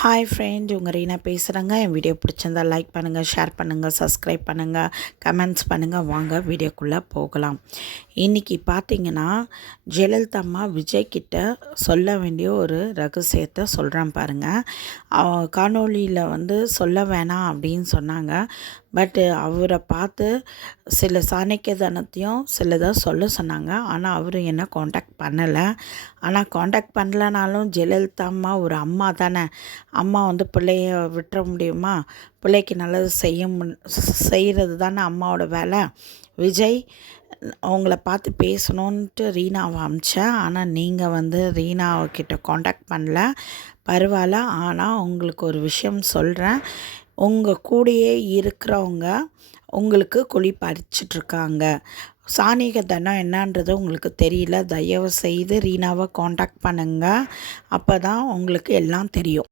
Hi friend, உங்கள் ரீனா பேசுகிறேங்க. என் video பிடிச்சிருந்தா லைக் பண்ணுங்கள், ஷேர் பண்ணுங்கள், சப்ஸ்கிரைப் பண்ணுங்கள், கமெண்ட்ஸ் பண்ணுங்கள். வாங்க வீடியோக்குள்ளே போகலாம். இன்றைக்கி பார்த்தீங்கன்னா, ஜெயலலிதா அம்மா விஜய் கிட்ட சொல்ல வேண்டிய ஒரு ரகசியத்தை சொல்கிறேன் பாருங்கள். காணொளியில் சொல்ல வேணாம் அப்படின்னு சொன்னாங்க. பட்டு அவரை பார்த்து சில சாணக்கியத்தனத்தையும் சிலதை சொல்ல சொன்னாங்க. ஆனால் அவர் என்ன காண்டாக்ட் பண்ணலை. ஆனால் காண்டாக்ட் பண்ணலனாலும் ஜெயலலிதா அம்மா ஒரு அம்மா தானே. அம்மா பிள்ளைய விட்டுற முடியுமா? பிள்ளைக்கு நல்லது செய்கிறது தானே அம்மாவோட வேலை. விஜய் அவங்கள பார்த்து பேசணுன்ட்டு ரீனாவை அமிச்சேன். ஆனால் நீங்கள் ரீனாக்கிட்ட காண்டாக்ட் பண்ணல. பரவாயில்ல. ஆனால் உங்களுக்கு ஒரு விஷயம் சொல்கிறேன். உங்கள் கூடயே இருக்கிறவங்க உங்களுக்கு குழி பறிச்சிட்ருக்காங்க. சாணீக தனம் என்னன்றது உங்களுக்கு தெரியல. தயவு செய்து ரீனாவை காண்டாக்ட் பண்ணுங்கள். அப்போ தான் உங்களுக்கு எல்லாம் தெரியும்.